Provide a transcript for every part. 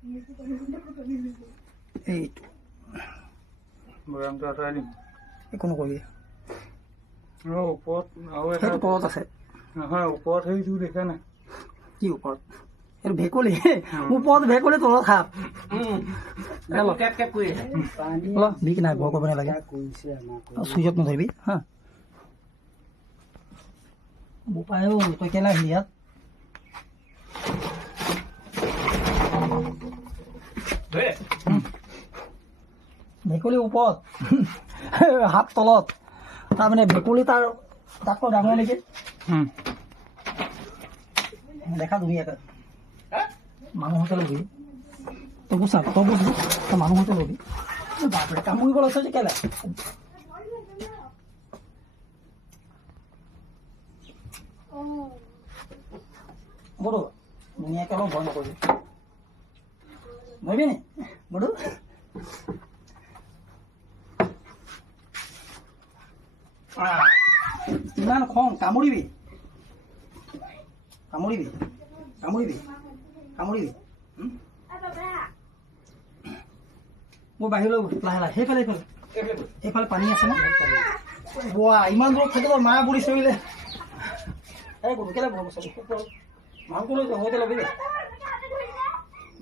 এইটো বৈয়ামটো আঁতৰাই দিম। একো নকৰিবি, ওপৰত আৰু এটা সেইটো তলত আছে। নহয়, ওপৰত সেইটো দেখা নাই। কি ওপৰত? সেইটো ভেকুলী, ওপৰত ভেকুলী, তলত সাপ। বিক নাই, ভয় কৰিব নালাগে। চুইচত নধৰিবি হা। বোপায়ো তই কেলা আহিলি ইয়াত? ভেকুলী ওপৰত, হাত তলত। তাৰমানে ভেকুলী তাৰ তাতকৈ ডাঙৰ নেকি? দেখা ধুনীয়াকৈ মানুহ হতে লবি। তই বুজা, তই বুজবি, তই মানুহ হতে লবি। বাপৰে, কামুৰিব লৈছে যে কেলে? বড়ো ধুনীয়াকৈ অলপ ভয় নকৰিবি। ধৰিবি নি বড়ো? ইমান খং, কামুৰিবি, কামুৰিবি, কামুৰিবি, কামুৰিবি। মোৰ বাহিৰলৈ লাহে লাহে, সেইফালে সেইফালে সেইফালে পানী আছে ন। বোৱা, ইমান দূৰত থাকিব মা বুঢ়ী চৰিলে। এই গৰু কেলে ভয় বচাবি? মানুহটো লৈ সৈতে ল'বি,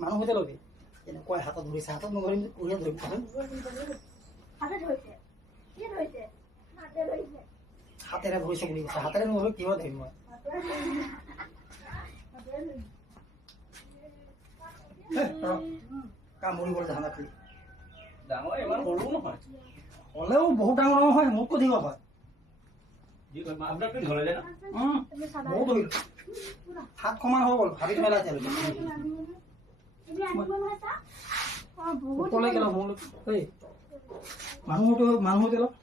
মানুহ সৈতে ল'বি। এনেকুৱাই হাতত ধৰিছে, হাতত নধৰিম, উৰিয়াত ধৰিম। হাতেৰে ধৰিছে বুলি কৈছে, হাতেৰে নধৰি কিহত ধৰিম মই? কামুৰিবলৈ ধান্দা খালি। ডাঙৰ, ইমান সৰু নহয়। হ'লেও বহুত ডাঙৰ নহয়, মোতকৈ দীঘল হয়। আপোনাকতো ধৰিলে ন? বহুত ধৰিলো, 700 মান হৈ গ'ল। ভাবি মেলা এতিয়ালৈকে মানুহ হতে লওক।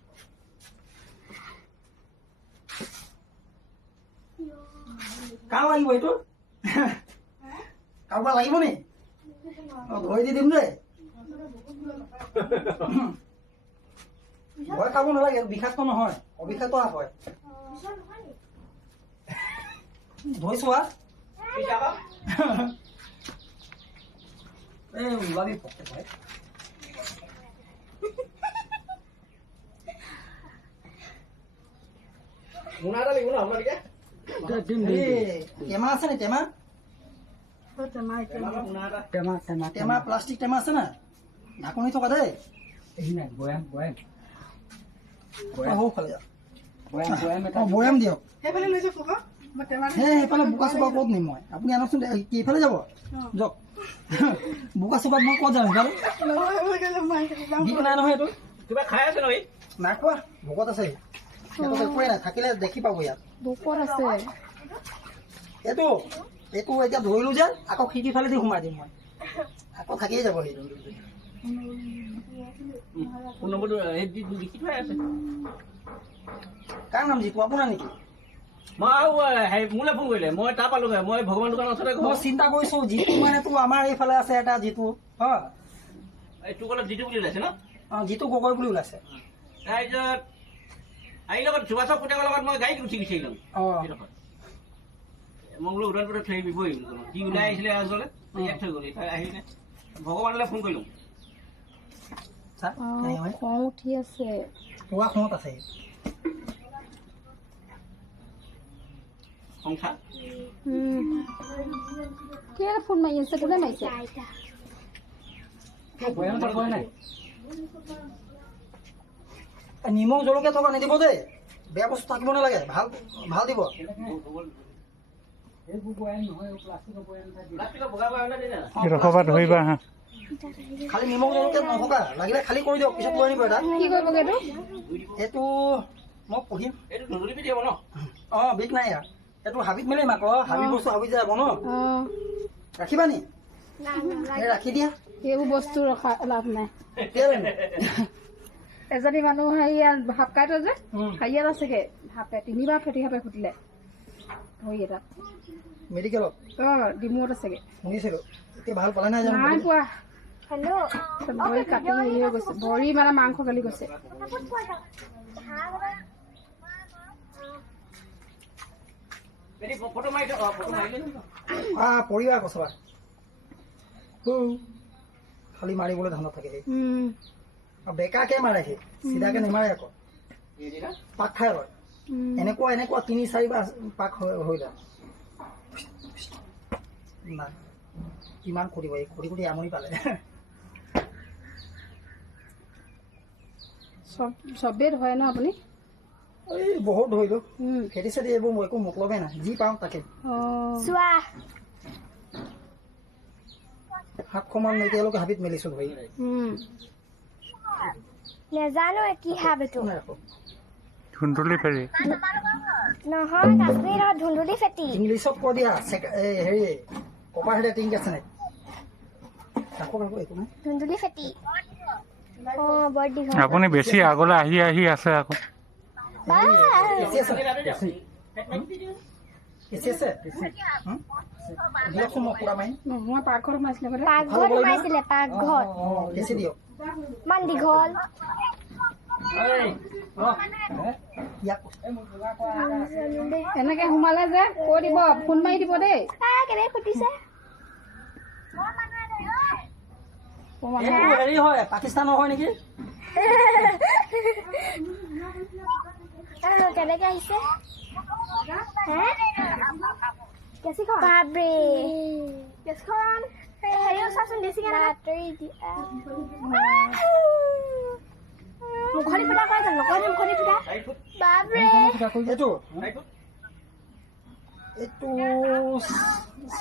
কাৰ লাগিব এইটো? কাৰোবাৰ লাগিব নি? ধৰি দি দিম দেই। ভয় খাব নালাগে, বিষাক্ত নহয়, অবিষাক্ত সাপ হয়। ধৰিছো আ এই ওলাবি পকে ভাই। টেমা আছে নি? টেমা টেমা প্লাষ্টিক টেমা আছে না? ঢাকনি থকা দেই। বৈয়াম দিয়ক। সেইফালে বোকা চোকা ক'ত নিম মই? আপুনি আনকচোন, এইফালে যাব যাওক। বোকা চোকাত মই ক'ত যাম? নাই নহয়, এইটো কিবা খাই আছে নহয়? নাই খোৱা, ভোকত আছে। একোৱেই নাই, থাকিলে দেখি পাব ইয়াত। এইটো এইটো এতিয়া ধৰিলো যে, আকৌ খিৰিকি ফালে দি সোমাই দিম মই, আকৌ থাকিয়ে যাব। সেইটো কাৰ নাম জিতু? আপোনাৰ নেকি? মোলৈ ফোন কৰিলে, মই তাৰ পালোগৈ। মই ভগৱান দোকানৰ ওচৰতে মই চিন্তা কৰিছো, জিতু মানেতো আমাৰ এইফালে আছে এটা জিতু। এইটো ক'লে জিতু বুলি ওলাইছে ন? জিতু গগৈ বুলি ওলাইছে। তাৰপিছত আহি লগত সুভাষৰ পুতেকৰ লগত মই গাড়ীত উঠি গুচি আহিলোঁ। মই বোলো উদানপুৰত থৈ আহিবই। সি ওলাই আহিছিলে আজলে, ইয়াত থৈ গ'ল। আহিলে ভগৱানলৈ ফোন কৰিলোঁ। খং উঠি আছে, পুৱা খঙত আছে। ফোন মাৰি আছে, কোনে মাৰিছে? নিমখ জলকীয়া থকা নিদিব দেই, বেয়া বস্তু থাকিব নালাগে, ভাল ভাল দিব। খালি নিমখ জলকীয়া নথকা লাগিলে খালি কৰি দিয়ক, পিছত লৈ আনিব। এটা এইটো মই পঢ়িম। বিক নাই ইয়াৰ, এইটো হাবিত মেলিম। আকৌ হাবি বস্তু হাবি যাব ন, ৰাখিবা নি? ৰাখি দিয়া, সেইবোৰ বস্তু ৰখা লাভ নাই। এজনী মানুহ হেৰিয়াত ভাপ খাই থৈ যে হেৰিয়াত আছেগে, ভাপে 3বাৰ ফেটি সাপে খুটিলে ভৰি এটাত। মেডিকেলত ডিমুত আছেগে, শুনিছিলো। এতিয়া ভাল পালে নাই জানো? নাই পোৱা। ভৰি কাটি হেৰি হৈ গৈছে, ভৰি মানে মাংস গেলি গৈছে। পৰিবা কচবা খালি মাৰিবলৈ ধান্দা থাকে সেই। উম, আৰু বেকাকে মাৰে সেই, চিধাকে নেমাৰে আকৌ পাক খাই ৰয়। উম। এনেকুৱা 3-4 পাক হৈ যায়। নাই কিমান কৰিব, এই কৰি আমনি পালে। চবেই ধৰে ন আপুনি? এই বহুত ধৰিলোঁ। উম। খেতি চেতি এইবোৰ মোৰ একো মতলবেই নাই, যি পাওঁ তাকে। চোৱা 700 মান এতিয়ালৈকে হাবিত মেলিছোঁ ধৰি। উম। নেজানো কি হাব এইটো নাই আকৌ। ধুন্দুলি ফেৰি নহয় কাশ্মীৰত ধুন্দুলি ফেটি ইংলিছত কৈ দিয়া হেৰি কপাৰ হেডে টিংক আছে নাই একো নাই। ধুন্দুলি ফেটি বৰ দীঘল আপুনি বেছি আগলৈ আহি আছে আকৌ। কেঁচি আছে কেঁচি আছে দিয়কচোন মই পুৰা মাৰিম। মই পাকঘৰত সোমাইছিলে বোলে। পাকঘৰত সোমাইছিলে পাকঘৰত কেঁচি দিয়ক। ইমান দীঘল ইয়াক এনেকে সোমালে যে কৈ দিব, ফোন মাৰি দিব দেই। কেনেকে ফুটিছে এইটো হেৰি হয় পাকিস্তানৰ হয় নেকি? কেনেকে আহিছে বাপৰে কেছখন হেৰিও চাচোন বেছি মুখনি ফুটা কৰা জানো নকয় মুখনি ফুটা বাপৰে এইটো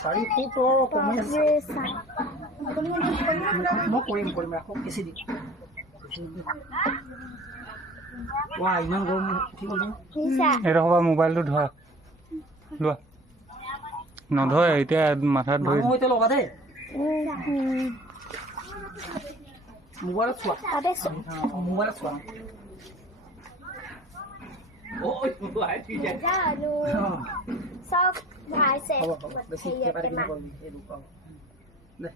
4 ফুটৰ কমি আছে। মই কৰিম আকৌ কেঁচি দিম। ইমান গৰম উঠি গ'ল। এইটো হ'ব মোবাইলটো ধৰা লোৱা। নধৰে এতিয়া মাথাত ধৰি। মানুহ এতিয়া লগা দেই মোবাইলত চোৱা মোবাইলত চোৱা। চব ভাইছে হ'ব বেছি কেইবাৰে নকৰিবি এইটো পাব দে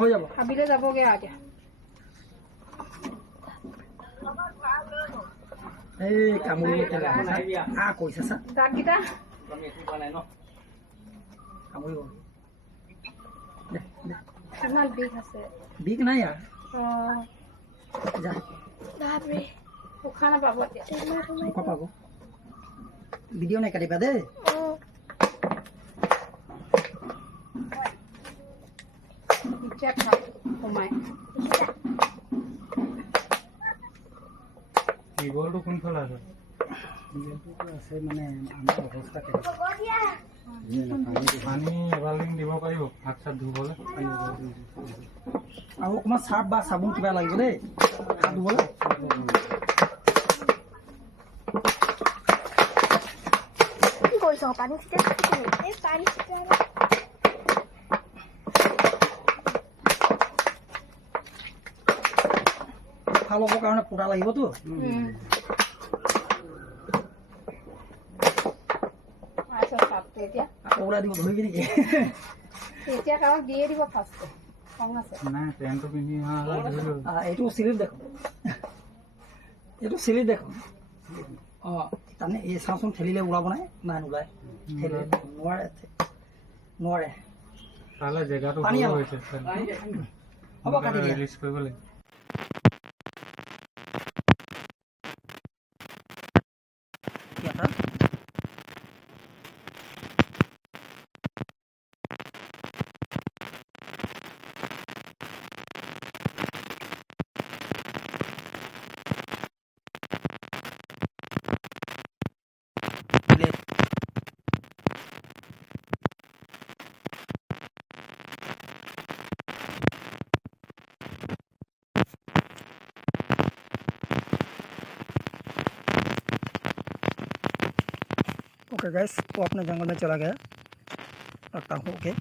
হৈ যাব। হাবিলে যাবগে আৰু এতিয়া। এই কামুৰিব কৈছা চা দাঁতকেইটা কামুৰিব দে দে কিমান বিষ আছে। বিষ নাই আৰু যা বাপৰে উশাহ নাপাব এতিয়া। মুখ পাব। ভিডিঅ' নাকাটিবা দেই। এতিয়া খাম সোমাই। টিউবৱেলটো কোনফালে আছে? আছে মানে আমাৰ অৱস্থা পানী এবাল্টিং দিব পাৰিব হাত চাত ধুবলৈ? আৰু অকণমান চাৰ্ফ বা চাবোন কিবা লাগিব দেই হাত ধুবলৈ। কি কৰিছ পানী পানী ভাল হ'বৰ কাৰণে পুৰা লাগিবতো। এতিয়া আকৌ ওলাই দিব ধৰিবি নেকি? এতিয়া কাৰোবাক দিয়ে দিব ফাৰ্ষ্টে। খং আছে নাই পেণ্টটো পিন্ধি অহা হ'লে ধৰিলোঁ। এইটো চিলিত দেখোন এইটো চিলিত দেখোন। তাৰমানে এই চাওঁচোন ঠেলিলে ওলাব নাই নোলায় ঠেলিলে নোৱাৰে। তালে জেগাটো পানী সৰু আনো। হৈছে হ'ব কাটি দিয়া। ৰিলিজ কৰিব লাগিব। ओके गाइस वो अपने जंगल में चला गया रखता हूँ ओके।